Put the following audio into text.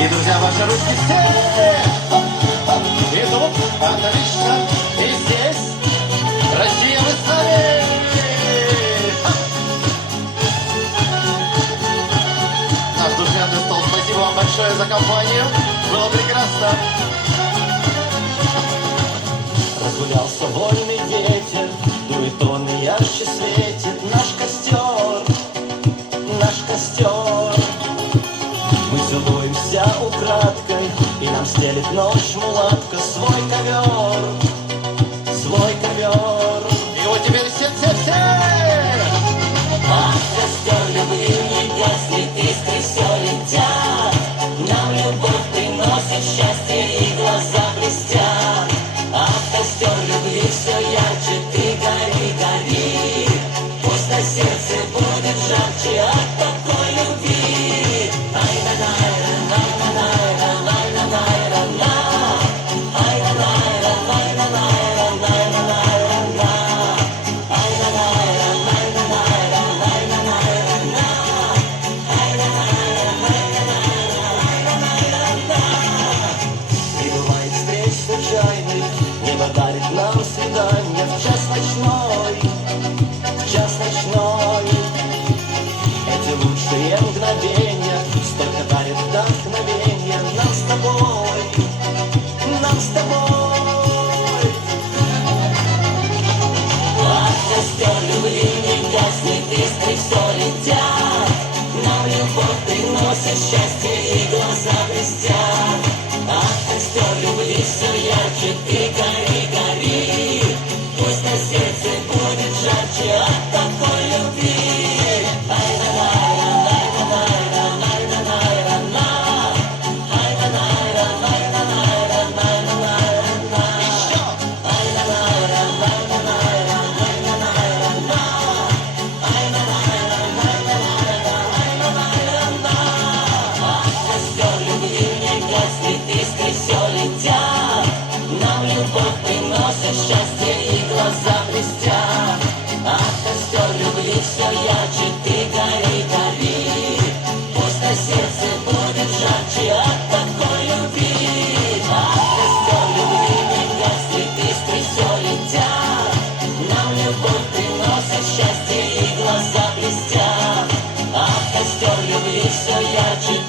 И, друзья, ваши ручки все. И тут, отлично. И здесь. Россия, вы с нами. Наш душевный стол. Спасибо вам большое за компанию. Было прекрасно. Разгулялся вольный ветер, дует он и ярче светит наш костер, наш костер. Мы целуемся украдкой, и нам стелит ночь мулатка свой ковер, свой ковер. И вот теперь все. Ах, костер любви не гаснет, искры все летят, нам любовь приносит счастье и глаза блестят. Ах, костер любви все ярче, ты гори, гори, пусть на сердце будет жарче от такой любви. Прибывает встреч случайных, небо дарит нам свидание в час ночной, в час ночной. Эти лучшие мгновения столько дарит вдохновения нам с тобой, нам с тобой. Ах, костер любви не гаснет, искры все летят, нам любовь приносит счастье и глаза блестят. Ах, костер любви все ярче, ты гори, гори, пусть на сердце будет жарче от такой любви. Костер любви не гаснет, искры все летят, нам любовь приносит счастье и глаза блестят. Ах, костер любви все ярче, ты гори, гори, пусть на сердце будет жарче от такой любви. Ах, костер любви не гаснет, искры все летят, нам любовь приносит счастье и глаза блестят. Ах, костер любви все ярче,